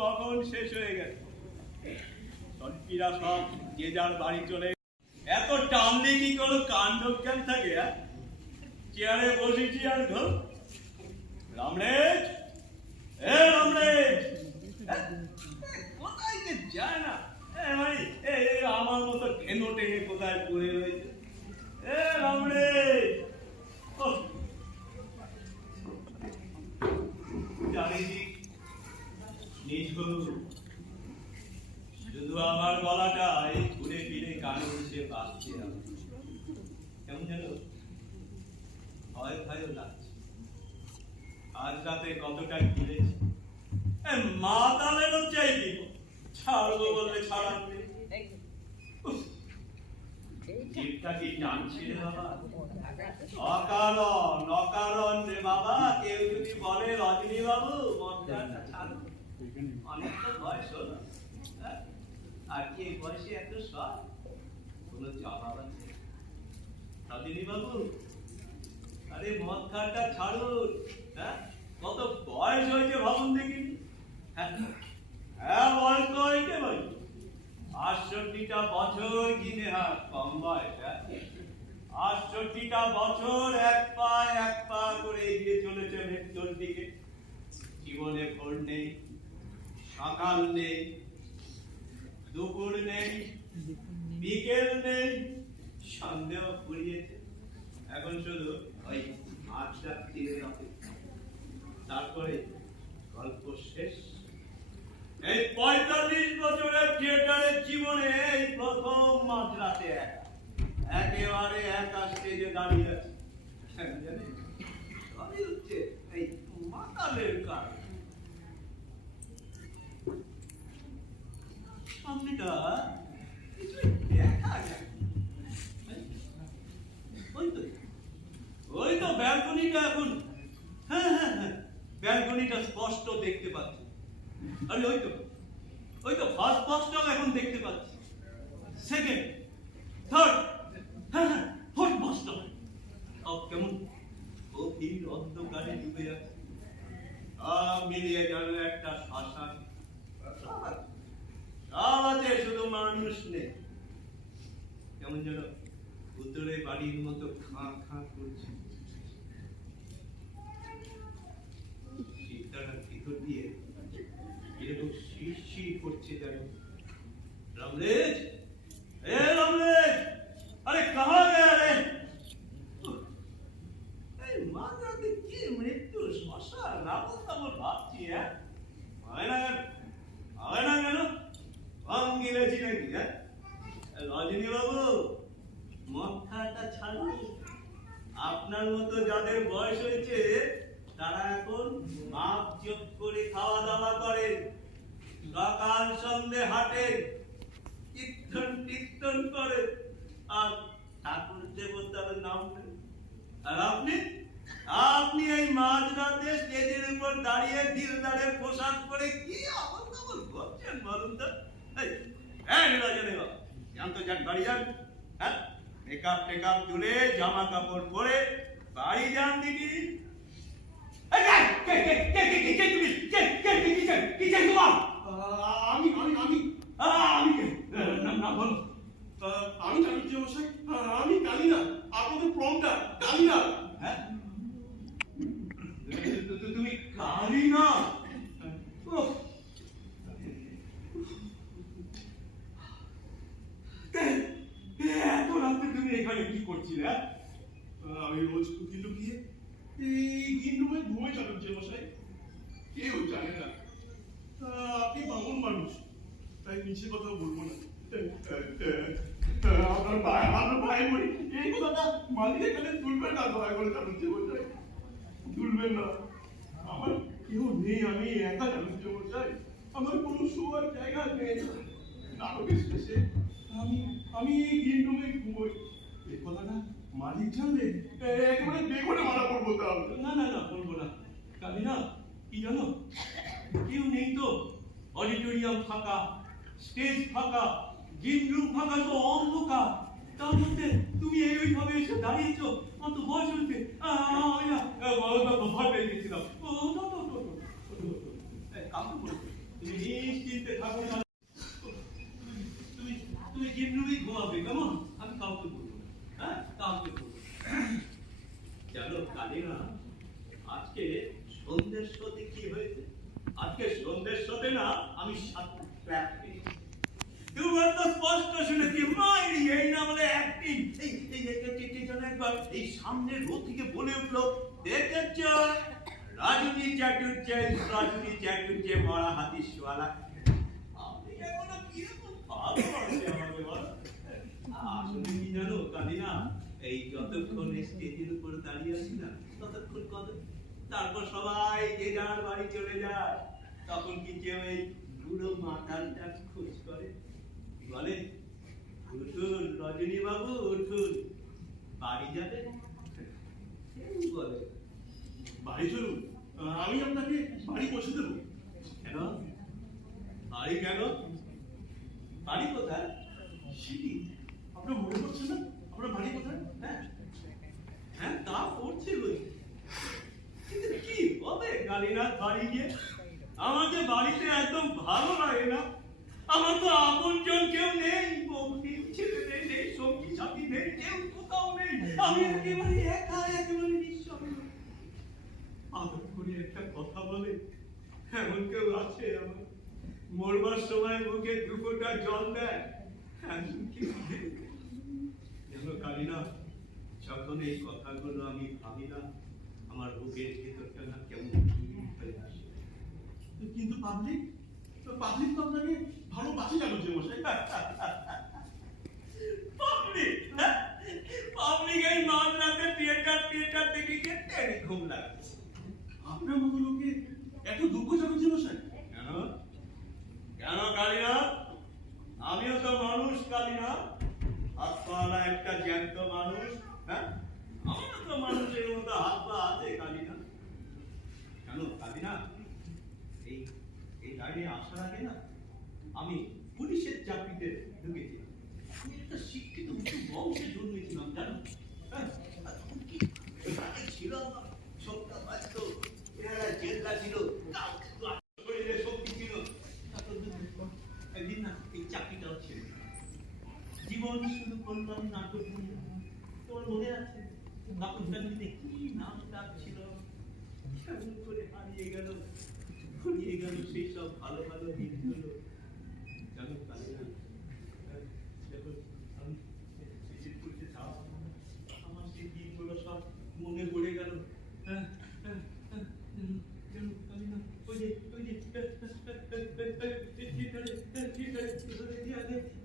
কখন শেষ হয়ে গেছে। শিল্পীরা সব যে যার বাড়ি চলে। এত টানলে কি কোনো কাণ্ড জ্ঞান থাকে? চেয়ারে বসেছি আর ঘর রামরেজ, এ রামরেজ কোথায় যে যায় না। আমার মতো ঠেনো টেনে কোথায় পড়ে রয়েছে। এ রামরেজ চারিদিক নিঝুম, শুধু আমার গলাটা এই ঘুরে ফিরে কানে এসে বাজছে। কেমন যেন ভয় ভয়ও লাগছে। আজ রাতে কতটা ঘিরেছি, মাতালেরও চাইবি ছাড়বো বললে ছাড়াবে। জিভটা কি টানছে রে বাবা, অকারণ অকারণ রে বাবা। কেউ যদি বলে রজনী বাবু মদটা ছাড়ো, অনেক তো বয়স হলো, আর কি এই বয়সে এত সব কোনো জবাব আছে? রজনী বাবু আরে মদ খাওয়াটা ছাড়ুন। কত বয়স হয়েছে ভাবুন দেখিনি। হ্যাঁ বয়স তো হয়েছে ভাই, ৬৮টা বছর কিনে হাত কম বয়স। ৬৮টা বছর এক পা করে এগিয়ে চলেছে মৃত্যুর দিকে। জীবনে ভোর নেই, সকাল নেই, দুপুর নেই, বিকেল নেই, সন্দেহ ফুরিয়েছে। এখন শুধু ওই মাঝটা ফিরে যাবে, তারপরে গল্প শেষ। এই ৪৫ বছরের থিয়েটারের জীবনে এই প্রথম মাঝরাতে একেবারে একা স্টেজে দাঁড়িয়ে আছে। সবই হচ্ছে এই মাতালের কারণ। সামনেটা কিছু দেখা যায়। ওই তো ব্যালকনিটা এখন, হ্যাঁ ব্যালকনিটা স্পষ্ট দেখতে পাচ্ছি। আরে ওই তো ফার্স্ট বক্সটাও এখন দেখতে পাচ্ছি। সেকেন্ড, থার্ড, হ্যাঁ ফোর্থ বক্সটা সব কেমন গভীর অন্ধকারে ডুবে আছে। মিলিয়ে গেল একটা শ্মশান। সব আছে, শুধু মানুষ নেই। কেমন যেন উত্তরে বাড়ির মতো খাঁ খাঁ করছে। শীতটার ভিতর দিয়ে এরকম শিরশির করছে যেন। রামরেজ, এ রামরেজ, আরে কাহা গয়া রে? এই মাঝরাতে কি মৃত্যু শ্মশান রাবণ তাবল ভাবছি। হয় না কেন গিলেছি নাকি? রজনী বাবু মদ খাওয়াটা ছাড়ুন। আপনার মতো যাদের বয়স হয়েছে তারা এখন মাপ যোগ করে খাওয়া দাওয়া করেন, সকাল সন্ধ্যে হাঁটেন, কীর্তন করে, আর ঠাকুর দেবতার নাম নেন। আর আপনি এই মাঝরাতে স্টেজের উপর দাঁড়িয়ে দিলদারের পোশাক পরে কি আবল তাবল করছেন বলুন তো? বাড়ি যান, মেকআপ টেকআপ তুলে জামা কাপড় পরে বাড়ি যান দিদি। আমি কালী মশাই, আমি কালীনা, আপনাদের প্রমটা কালীনা। তুমি কালীনা? এত রাত্রে তুমি এখানে কি করছিলে? আমি রোজ লুকিয়ে লুকিয়ে এই দিন রুমে ঘুমে যাবেন যে মশাই, কেউ জানে না। আপনি বামন মানুষ, তাই নিচে কথা বলবো না। আপনার ভাই বলি এই কথাটা মালিকের কাছে তুলবেন না, দয়া করে জানুন যে মশাই, তুলবেন না। আমার কেউ নেই, আমি একা জানুন যে মশাই, আমার কোনো শোয়ার জায়গা নেই। নাটকের শেষে আমি এই দিন রুমে ঘুমোই। এই কথাটা মালিক জানলে একেবারে বেগুনে মারা পড়বো। তাহলে না বলবো না। কালীনা কি জানো, কেউ নেই তো, অডিটোরিয়াম ফাঁকা, স্টেজ ফাঁকা, জিম রুম ফাঁকা, তো অন্ধকার। তার মধ্যে তুমি এইভাবে এসে দাঁড়িয়েছো, অত বয়স হয়েছে। আমি না ভয় পেয়ে গেছিলাম। কাউকে বলছো তুমি তুমি জিন্নুবি ঘুমাবে, কেমন? আমি কাউকে বলবো না, হ্যাঁ, কাউকে বলবো না। জানো কালিনা, আজকে সন্ধ্যের সাথে কি হয়েছে? আজকে সন্ধ্যের সাথে না আমি 7টা ক্ল্যাপ পেয়েছি। তোমার তো স্পষ্ট শুনেছি, মাইরি এই না বলে অ্যাক্টিং। এই যেন একবার এই সামনের রো থেকে বলে উঠলো, দেখেছ রাজনী চাটুর্যে মরা হাতির সোয়ালা। আপনি এখনো কিরকম ভালো আছে আমাকে বলো? আসলে কি জানো কালিনা, এই যতক্ষণ স্টেজের উপর দাঁড়িয়ে আছি না, ততক্ষণ কত, তারপর সবাই যে যার বাড়ি চলে যায়। তখন কি কেউ এই বুড়ো মাতালটা খোঁজ করে? বলে, উঠুন রজনী বাবু, উঠুন, বাড়ি যাবে? কেউ বলে বাড়ি চলুন, আমি আপনাকে বাড়ি পৌঁছে দেবো। কেন? বাড়ি কেন? বাড়ি কোথায়? সেটি আপনার মনে পড়ছে না আপনার বাড়ি কোথায়? হ্যাঁ হ্যাঁ, তা পড়ছে বই, কিন্তু কি হবে কালীনাথ বাড়ি গিয়ে? আমাকে বাড়িতে একদম ভালো লাগে না। আমার তো আপনজন কেউ নেই, বৌদি ছেলে নেই, সঙ্গী সাথী নেই, কেউ কোথাও নেই। আমি একেবারে একা, একেবারে নিঃসঙ্গ। আদর করে একটা কথা বলে এমন কেউ আছে আমার? মরবার সময় মুখে 2 ফোঁটা জল দেয়, এমন কেউ নেই। জানো কালিনা, যখন এই কথাগুলো আমি ভাবি না, আমার বুকের ভেতরটা না কেমন হয়ে আসে। কিন্তু পাবলিক তো আপনাকে ভালোবাসে কেন যে মশাই? পাবলিক এই মাঝরাতে থিয়েটার দেখে কেটে ঘুম লাগছে। আপনার মতো লোকে এত দুঃখজনক যে মশাই? কেন? কেন কালিনা? আমিও তো মানুষ কালিনা, হাত পাওয়ালা একটা জ্যান্ত মানুষ। হ্যাঁ, আমারও তো মানুষের মতো হাত পা আছে কালিনা। কেন কালিনা, এই এই লাইনে আসার আগে না আমি পুলিশের চাকরিতে ঢুকেছিলাম। আমি একটা শিক্ষিত উঁচু বংশে জন্মেছিলাম, জানো? হ্যাঁ, আর তখন কি ছিল আমার সবটা বাঁচত, এরা জেলটা ছিল, শরীরে শক্তি ছিল। একদিন না এই চাকরিটাও ছিল। জীবন শুরু করলাম নাটক নিয়ে। তোমার মনে আছে নাটকটা নিতে কি নাম ডাকছিল? কেমন করে হারিয়ে গেল সেই সব ভালো ভালো দিনগুলো। জানো কালিনা, যখন আমি শিশিরপুরতে যাওয়া, আমার সেই দিনগুলো সব মনে পড়ে গেল। জানো কালিনা, ওই যে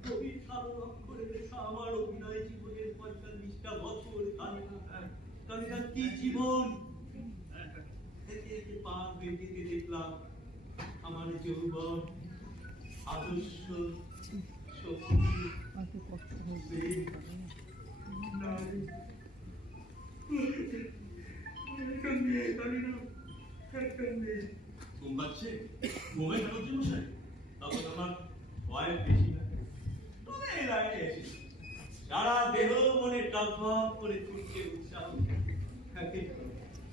কবি কালো অক্ষরে লেখা আমার অভিনয় জীবনের 45টা বছর। কালিনা কি জীবন! একে একে পার হয়ে যেতে দেখলাম আমার যৌবন, আদর্শ, শক্তি, নারী। ঘুম পাচ্ছে? ঘুমাই গেল যে মশাই? তখন আমার ভয় বেশি না, তবে এই লাইনে এসেছি, সারা দেহ মনে টকবক করে ফুটছে উৎসাহ।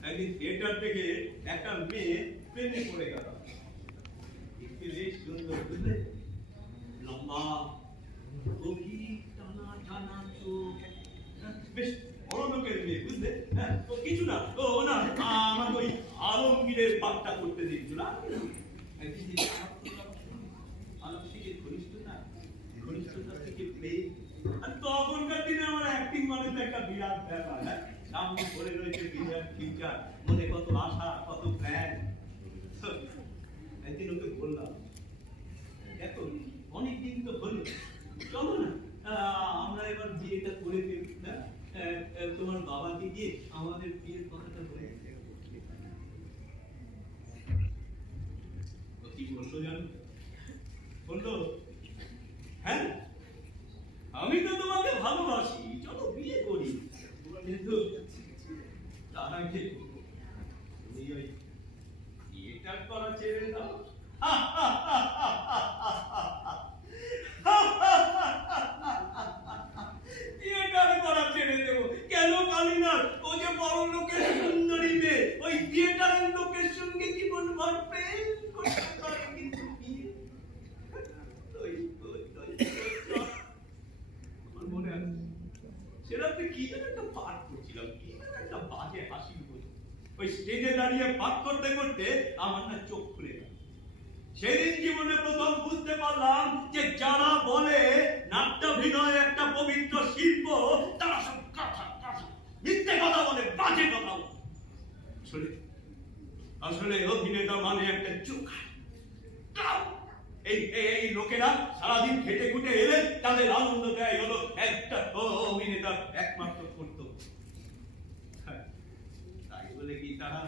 একদিন থিয়েটার থেকে একটা মেয়ে প্রেমে পড়ে গেল। দেখতে বেশ সুন্দর, বুঝলে? লম্বা, গভীর, টানা টানা চোখ, বেশ বড় লোকের মেয়ে, বুঝলে? হ্যাঁ, তো কিছু না, ও না আমার ওই আলমগীরের পাঠটা করতে দিয়েছিল। একদিন আলমগীরের ঘনিষ্ঠতা থেকে পেয়ে, আর তখনকার দিনে আমার অ্যাক্টিং মানে তো একটা বিরাট ব্যাপার। হ্যাঁ, সামনে পড়ে রয়েছে বিরাট ফিউচার, মনে কত আশা, কত প্ল্যান। একদিন ওকে বললাম, দেখো অনেকদিন তো হলো, চলো না আমরা এবার বিয়েটা করে ফেলি। তোমার বাবাকে গিয়ে আমাদের বিয়ের কথাটা বলে। কি বললো জানো? বললো, হ্যাঁ আমি তো তোমাকে ভালোবাসি, চলো বিয়ে করি, কিন্তু তার আগে তুমি ওই থিয়েটার করা ছেড়ে দাও। থিয়েটার করা ছেড়ে দেবো কেন কালিনা? ও যে বড় লোকের সুন্দরী মেয়ে, ওই থিয়েটারের লোকের সঙ্গে জীবনভর প্রেম করতে পারে, কিন্তু বিয়ে রাত্রে কি যেন একটা পাঠ করছিলাম, কি যেন একটা বাজে হাসি হতো। ওই স্টেজে দাঁড়িয়ে পাঠ করতে করতে আমার না চোখ খুলে গেল। সেদিন জীবনে প্রথম বুঝতে পারলাম যে যারা বলে নাট্যাভিনয় একটা পবিত্র শিল্প, তারা সব কথা মিথ্যে কথা বলে, বাজে কথা বলে। আসলে অভিনেতা মানে একটা চোখা। এই লোকেরা সারাদিন খেটে খুটে এলে তাদের আনন্দ দেয় হলো একটা অভিনেতার একমাত্র কর্তব্য। তাই বলে কি তারা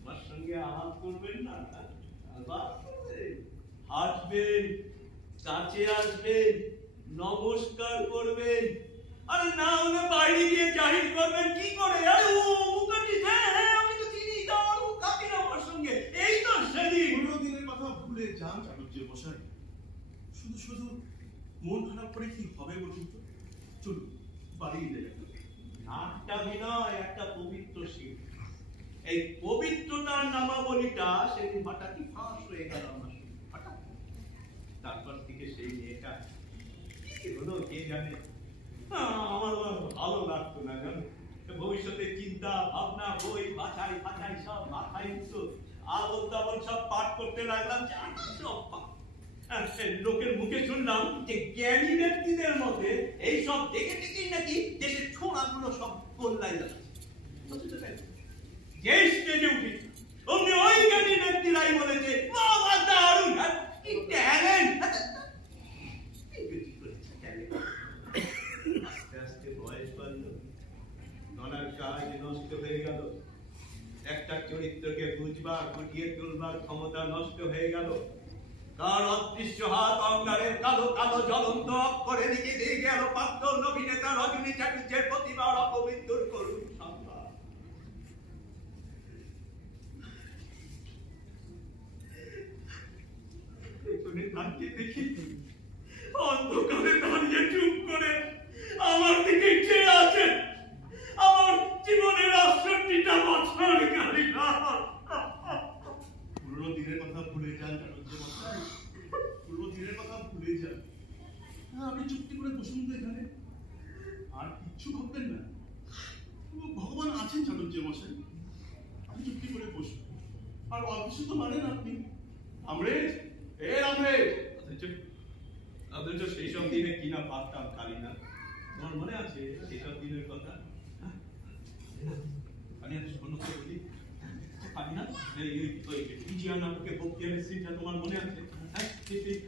আমার সঙ্গে আলাপ করবেন না? হাসবেন, কাছে আসবেন, নমস্কার করবেন, আর না হলে বাইরে গিয়ে জাহির করবেন কি করে, আরে ও মুখার্জি, হ্যাঁ আমি তো চিনি, তার কাকির আমার সঙ্গে। এই তো সেদিন। পুরো দিনের কথা ভুলে যান চাটুর্যে মশাই। শুধু শুধু মন খারাপ করে কি হবে বলুন তো? চলুন বাড়ি নিয়ে যান। নাট্যাভিনয় একটা পবিত্র শিল্প। এই পবিত্রতার নামাবলীটা সেদিন হঠাৎই ফাঁস হয়ে গেল আমার। হঠাৎ তারপর থেকে সেই মেয়েটা কি হলো কে জানে। আমার ভালো লাগতো না জানো। ভবিষ্যতে চিন্তা ভাবনা, বই বাছাই ফাছাই সব মাথায় উঠতো। আবল তাবল সব পাঠ করতে লাগলাম, সব পাঠ। লোকের মুখে শুনলাম যে জ্ঞানী ব্যক্তিদের মধ্যে এইসব দেখে দেখেই নাকি দেশের ছোড়াগুলো সব কল্যাণ যাচ্ছে। যে স্টেজে উঠেছে অমনি ওই জ্ঞানী ব্যক্তিরাই বলেছে, বাবা দারুণ, কি ট্যালেন্ট। আস্তে আস্তে বয়স বাড়ল, গলার কাজ নষ্ট হয়ে গেল, একটা চরিত্রকে বুঝবার, ফুটিয়ে তুলবার ক্ষমতা নষ্ট হয়ে গেল। তার অদৃশ্য হাত অঙ্গারের কালো কালো জ্বলন্ত অক্ষরে লিখে দিয়ে গেল প্রাক্তন অভিনেতা রজনী চ্যাটার্জির প্রতিভার অপমৃত্যুর করুণ সংবাদ। পেছনে তাকিয়ে দেখি অন্ধকারে দাঁড়িয়ে চুপ করে আমার দিকে চেয়ে আছে আমার জীবনের ৬৮টা বছর কালিনা। পুরোনো দিনের কথা ভুলে যান চাটুর্যে মশাই। পুরোনো দিনের কথা ভুলে যান। আপনি চুপটি করে বসুন তো এখানে, আর কিচ্ছু ভাববেন না। ভগবান আছেন চাটুর্যে মশাই। আপনি চুপটি করে বসুন। আর অদৃশ্য তো মানেন আপনি। আমরেজ, এ আমরেজ। অথচ সেই সব দিনে কিনা পারতাম কালিনা। তোমার মনে আছে সেই সব দিনের কথা? কালিনা শোনো তো বলি, কালিনা ওই বিজিয়ার নাটকে বক্তিয়ারের সিনটা তোমার মনে আছে? হ্যাঁ,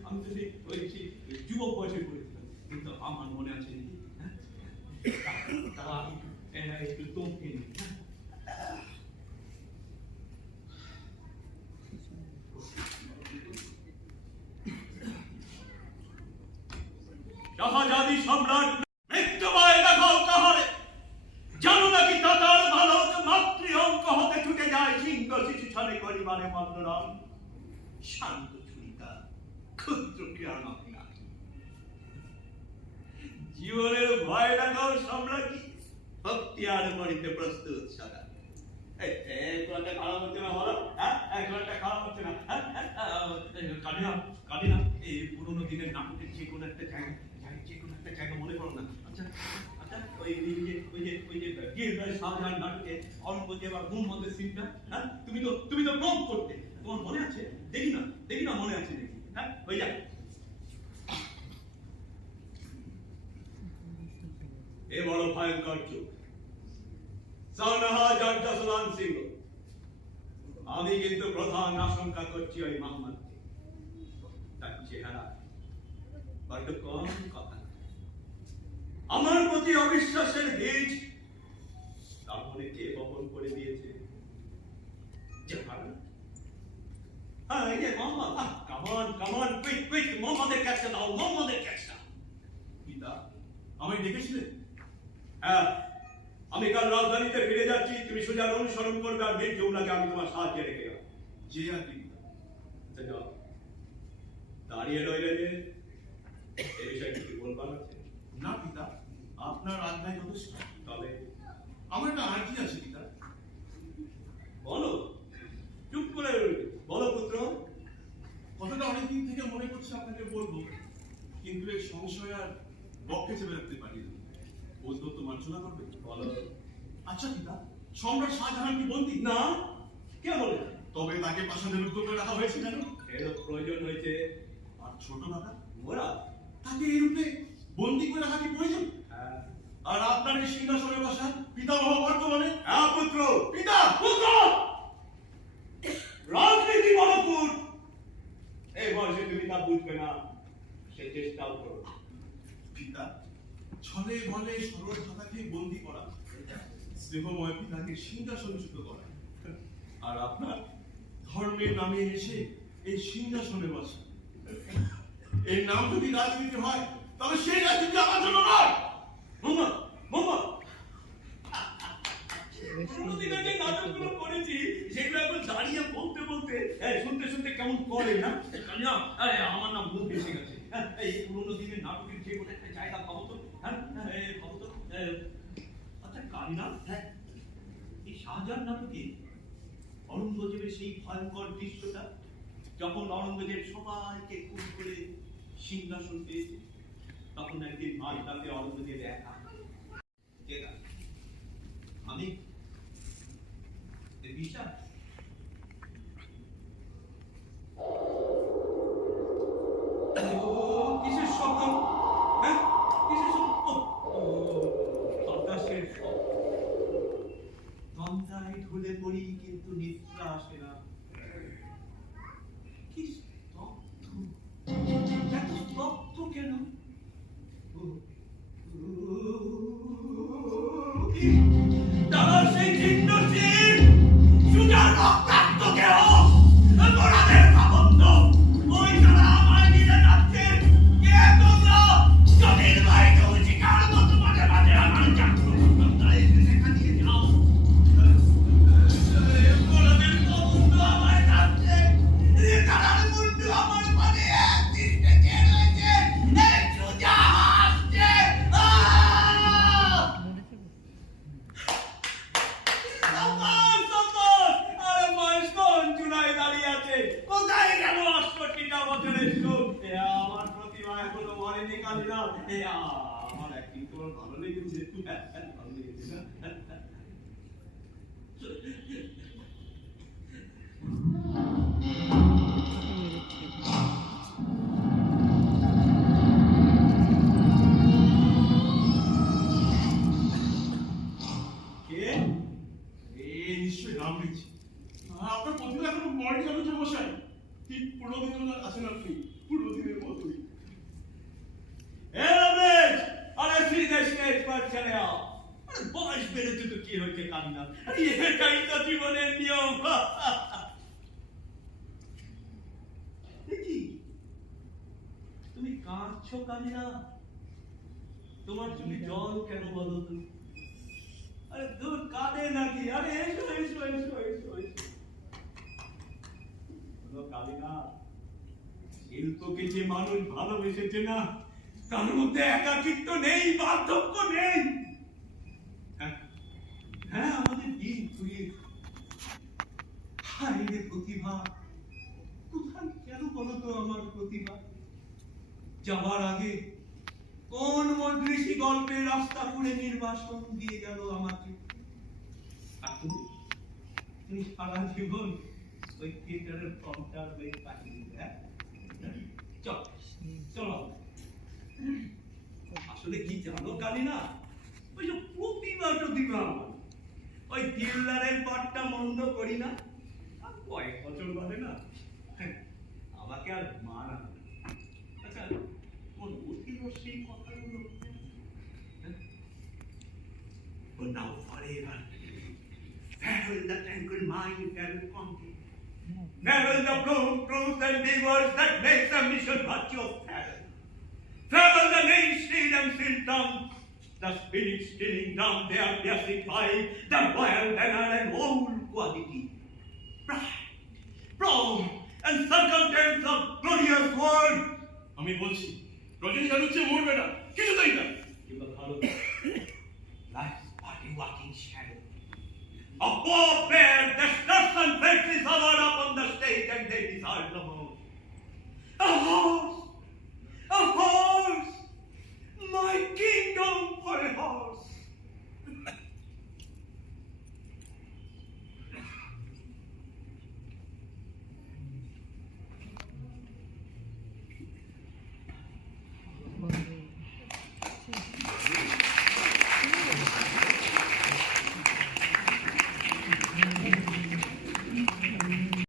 আমি তো সেই ওই যুবক বয়সে পড়েছিলাম, কিন্তু আমার মনে আছে নাকি? হ্যাঁ, একটু চমকে নি। শাহজাদি সম্রাট মৃত্যুময় দেখাও কাহারে, জানো নাকি তাতার বালক মাতৃ অঙ্ক হতে ছুটে যায় সিংহ শিশু ছাড়ে করিবারে মন্নরম। শান্ত ছুরিকা ক্ষুদ্র ক্রিয়ানক না, জীবনের ভয় দেখাও সম্রাজ্ঞী, ভক্তিয়ার মরিতে প্রস্তুত সদা। একটা খারাপ হচ্ছে না বলো? হ্যাঁ, একটা খারাপ হচ্ছে না? কালিনা, কালিনা, এই পুরোনো দিনের নাটকের যে কোনো একটা জায়গা, যে কোনো একটা জায়গা মনে করো না। আচ্ছা আচ্ছা, ওই যে গিররাজ শাহজাহান নাটকে অরঙ্গজেব আর মুহাম্মদের সিনটা, হ্যাঁ, তুমি তো প্রম করতে, তোমার মনে আছে? দেখি না মনে আছে নাকি? হ্যাঁ, ওই যা এ বড় ভয়ঙ্কর চোখ, সিংহ। আমি কিন্তু প্রধান আশঙ্কা করছি ওই মোহাম্মদ, তার চেহারা বড্ড কম কথা, আমার প্রতি অবিশ্বাসের বীজ তার মনে কে বপন করে দিয়েছে? হ্যাঁ, এই যে মোহাম্মদ, কামান, কুইক, মোহাম্মদের ক্যাচটা দাও, মোহাম্মদের ক্যাচটা। পিতা, আমায় ডেকেছিলেন? হ্যাঁ, আমি কাল রাজধানীতে ফিরে যাচ্ছি, তুমি সোজা অনুসরণ করবে, আর বীর যমুনাকে আমি তোমার সাহায্যে রেখে গেলাম। যে আর কি পিতা। আচ্ছা যাও, দাঁড়িয়ে রইলে যে এই বিষয়ে কিছু বলবার আছে? না পিতা, আপনার আজ্ঞায় যথেষ্ট। তবে আমার একটা আর্জি আছে পিতা। বলো, চুপ করে বলো পুত্র। কথাটা অনেকদিন থেকে মনে করছি আপনাকে বলবো, কিন্তু এই সংশয় আর বক্ষে চেপে রাখতে পারি না। বোধগত মার্জনা করবে? বলো। আচ্ছা পিতা, সম্রাট শাহজাহান কি বন্দী? না, কে বলে? তবে তাকে প্রাসাদে রুদ্ধ করে রাখা হয়েছে কেন? এর প্রয়োজন হয়েছে। আর ছোট দাদা, ওরা? তাকে এই রূপে বন্দী করে রাখা কি প্রয়োজন? হ্যাঁ। আর আপনার এই সিংহাসনে বসা পিতামহ বর্তমানে? হ্যাঁ পুত্র। পিতা! পুত্র! রাজনীতি বলপুর। এই বয়সে তুমি তা বুঝবে না, সে চেষ্টাও করো। পিতা, ছলে বলে সরল ধাতাকে বন্দী করা, স্নেহময় পিতাকে সিংহাসনচ্যুত করা, আর আপনার ধর্মের নামে এসে এই সিংহাসনে বসা, এই নাম যদি রাজনীতি হয় তবে সেই রাজনীতি আমার জন্য নয়। মোহাম্মদ, মোহাম্মদ, পুরোনো দিনে যে নাটকগুলো করেছি সেগুলো এখন দাঁড়িয়ে বলতে বলতে শুনতে শুনতে কেমন করে না? কালিয়া, আরে আমার নাম মুখ এসে গেছে। এই পুরোনো দিনের নাটকের যে কোনো একটা জায়গা পাবো তো? হ্যাঁ, পাবো তো? আচ্ছা কালিনা, হ্যাঁ, এই শাহজাহান নাটকে অরঙ্গজেবের সেই ভয়ঙ্কর দৃশ্যটা, যখন অরঙ্গজেব সবাইকে খুন করে সিংহাসন পেয়েছে, তখন একদিন মাঝ রাতে অরঙ্গজেব একা। কে না? আমি? এর বিশ্বাস? কিসের শব্দ? হ্যাঁ, কিসের শব্দ? বাতাসের শব্দ। তন্দ্রায় ঢলে পড়ি কিন্তু নিদ্রা আসে না। কি স্তব্ধ, এত স্তব্ধ কেন? তারা সেই জীর্ণ জীব, সুজার রক্তাক্ত দেহ, গোড়াদের ভাবন্ত, ওই তারা আমায় নিয়ে যাচ্ছে। কে তোমরা? জটিল বাড়িতে শিকার মতো মাঝে মাঝে আমার জাগ্রত এসে দেখা দিয়ে যাও। গোড়াদের ভাবন্ত আমায় যাচ্ছে, তারার মুন্ডু আমার পানে এক দৃষ্টে চেয়ে রয়েছে। এই সুজা হাসছে। কোথায় গেল ৬৮টা বছরের সুখ? আমার প্রতিভা এখনো মরেনি কালিনা। আমার অ্যাক্টিং তোমার ভালো লেগেছে, ভালো লেগেছে না? কে? নিশ্চয়ই রাম রয়েছে। আপনার প্রতিভা এখনো মরেনি কেন যে মশাই? ঠিক ১৫ দিন হলো আছেন আপনি, ১৫ দিনের মতোই। আরে সিধে স্টেজ पर चले आओ। আরে বয়স বেড়েছে তো কি হয়েছে কান্না? আরে এটাই তো জীবনের নিয়ম। দেখি তুমি কাঁদছো কান্না, তোমার চোখে জল কেন বলো তো? আরে দূর কাঁদে নাকি? আরে এসো এসো এসো এসো এসো। বলো কালিনা, শিল্পকে যে মানুষ ভালোবেসেছে না, তার মধ্যে একাকিত্ব নেই, বার্ধক্য নেই। হ্যাঁ, আমাদের দিন ফুরিয়ে হায় রে প্রতিভা, কোথায় কেন বলো তো আমার প্রতিভা? যাবার আগে কোন মজলিসি গল্পের রাস্তা করে নির্বাসন দিয়ে গেল আমাকে। আর তুমি সারা জীবন ওই থিয়েটারের কন্টার হয়ে কাটিয়ে দিলে। চল চলো। আসলে কি জানো কালিনা, ওই যে প্রতিভা টতিভা আমার, ওই থ্রিলারের পাঠটা মন্দ করি না, আর কয়েক বছর বাদে না আমাকে আর মানা। আচ্ছা কোন অতীত সেই কথাগুলো but now forever farewell the tranquil mind, farewell content, farewell the truth and endeavors that makes the mission virtue of farewell. Farewell the name still and still tongue, the spirit stilling down their basic life, the royal banner and old quality, pride, proud, and circumstance of glorious world. আমি বলছি রজনী জানুচ্ছে মরবে না, কিছুতেই না। কিন্তু ভালো life's party walking shadow, a poor pair that sluts and flexes hovered up on the stage and they desire the most. A horse